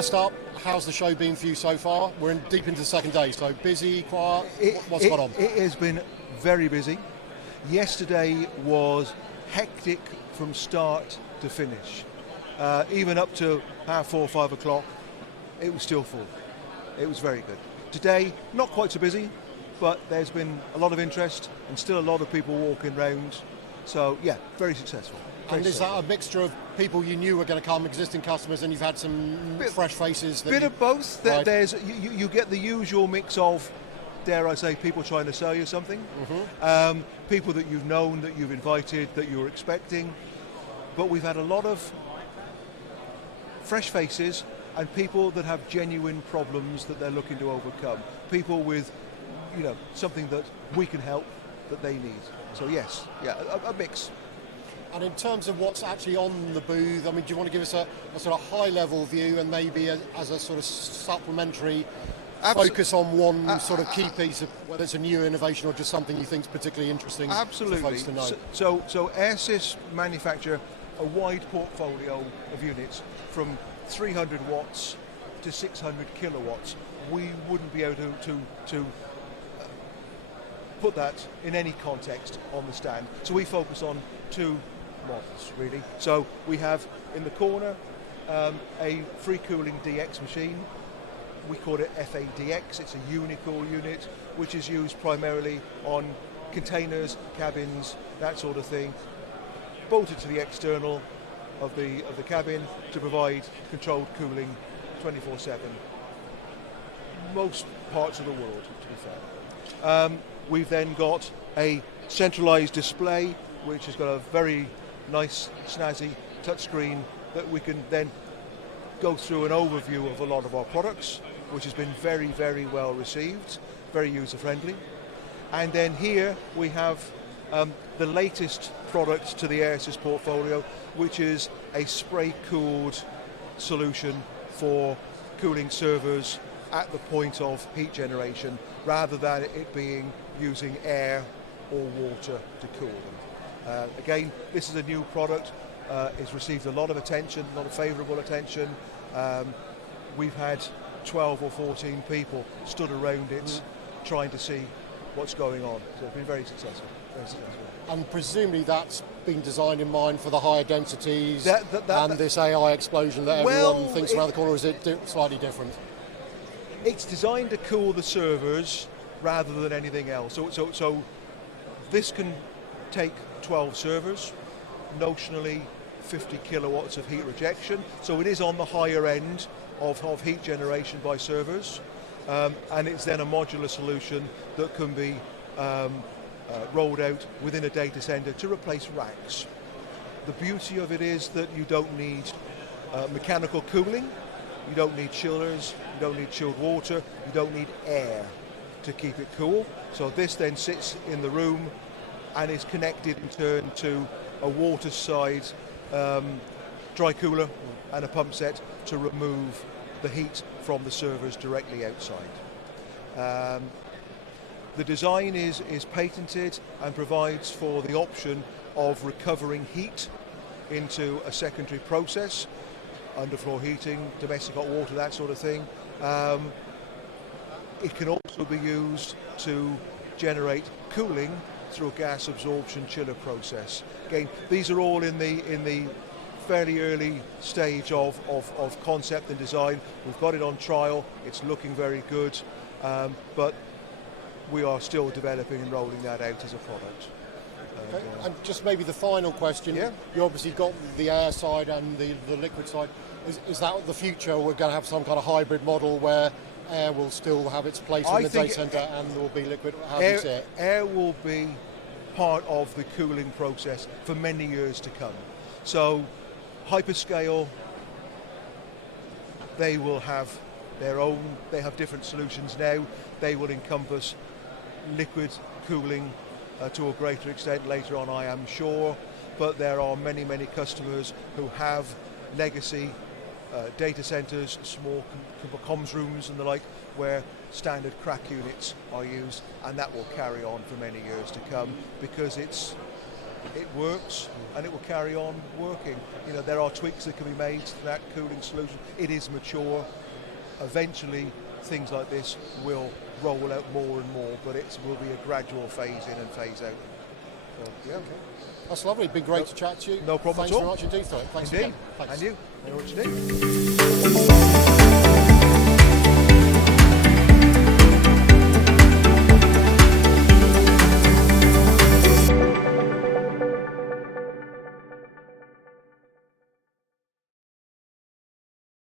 first up, how's the show been for you so far? We're deep into the second day, so busy, quiet, what's going on? It has been very busy. Yesterday was hectic from start to finish. Even up to 4:30, 5 o'clock, it was still full. It was very good. Today, not quite so busy, but there's been a lot of interest and still a lot of people walking around. So yeah, very successful. And is that a mixture of people you knew were going to come, existing customers, and you've had some fresh faces? Bit of both. Right. There's you get the usual mix of, dare I say, people trying to sell you something, people that you've known, that you've invited, that you're expecting. But we've had a lot of fresh faces and people that have genuine problems that they're looking to overcome. People with, something that we can help that they need. So yes, yeah, a mix. And in terms of what's actually on the booth, I mean, do you want to give us a sort of high-level view and maybe as a sort of supplementary focus on one sort of key piece of whether it's a new innovation or just something you think is particularly interesting for folks to know? So Airsys manufacture a wide portfolio of units from 300 watts to 600 kilowatts. We wouldn't be able to put that in any context on the stand. So we focus on two models, really. So we have in the corner a free cooling DX machine. We call it FADX. It's a unicool unit which is used primarily on containers, cabins, that sort of thing, bolted to the external of the cabin to provide controlled cooling 24/7. Most parts of the world, to be fair. We've then got a centralized display which has got a very nice, snazzy touchscreen that we can then go through an overview of a lot of our products, which has been very, very well received, very user-friendly. And then here we have the latest product to the Airsys portfolio, which is a spray-cooled solution for cooling servers at the point of heat generation, rather than it being using air or water to cool them. Again, this is a new product. It's received a lot of attention, a lot of favourable attention. We've had 12 or 14 people stood around it trying to see what's going on. So it's been very successful. Very successful. And presumably that's been designed in mind for the higher densities and this AI explosion that everyone thinks around the corner, or is it slightly different? It's designed to cool the servers rather than anything else. So this can take 12 servers, notionally 50 kilowatts of heat rejection. So it is on the higher end of heat generation by servers. And it's then a modular solution that can be rolled out within a data center to replace racks. The beauty of it is that you don't need mechanical cooling, you don't need chillers, you don't need chilled water, you don't need air to keep it cool. So this then sits in the room and is connected in turn to a water side dry cooler and a pump set to remove the heat from the servers directly outside. The design is patented and provides for the option of recovering heat into a secondary process, underfloor heating, domestic hot water, that sort of thing. It can also be used to generate cooling through a gas absorption chiller process. Again, these are all in the fairly early stage of concept and design. We've got it on trial, it's looking very good, but we are still developing and rolling that out as a product. Okay. And just maybe the final question, you obviously got the air side and the liquid side. Is that the future? We're going to have some kind of hybrid model where air will still have its place in the data center and there will be liquid? How do you see it? Air will be part of the cooling process for many years to come. So hyperscale, they will have their own, they have different solutions now. They will encompass liquid cooling to a greater extent later on, I am sure, but there are many, many customers who have legacy data centers, small comms rooms and the like, where standard crack units are used, and that will carry on for many years to come because it's it works and it will carry on working. You know, there are tweaks that can be made to that cooling solution. It is mature. Eventually, things like this will roll out more and more, but it will be a gradual phase in and phase out. So, yeah. Okay. That's lovely. It's been great to chat to you. No problem Thanks at all. very much indeed, Philip. Thanks Indeed. again. Thanks. And you. Very much indeed.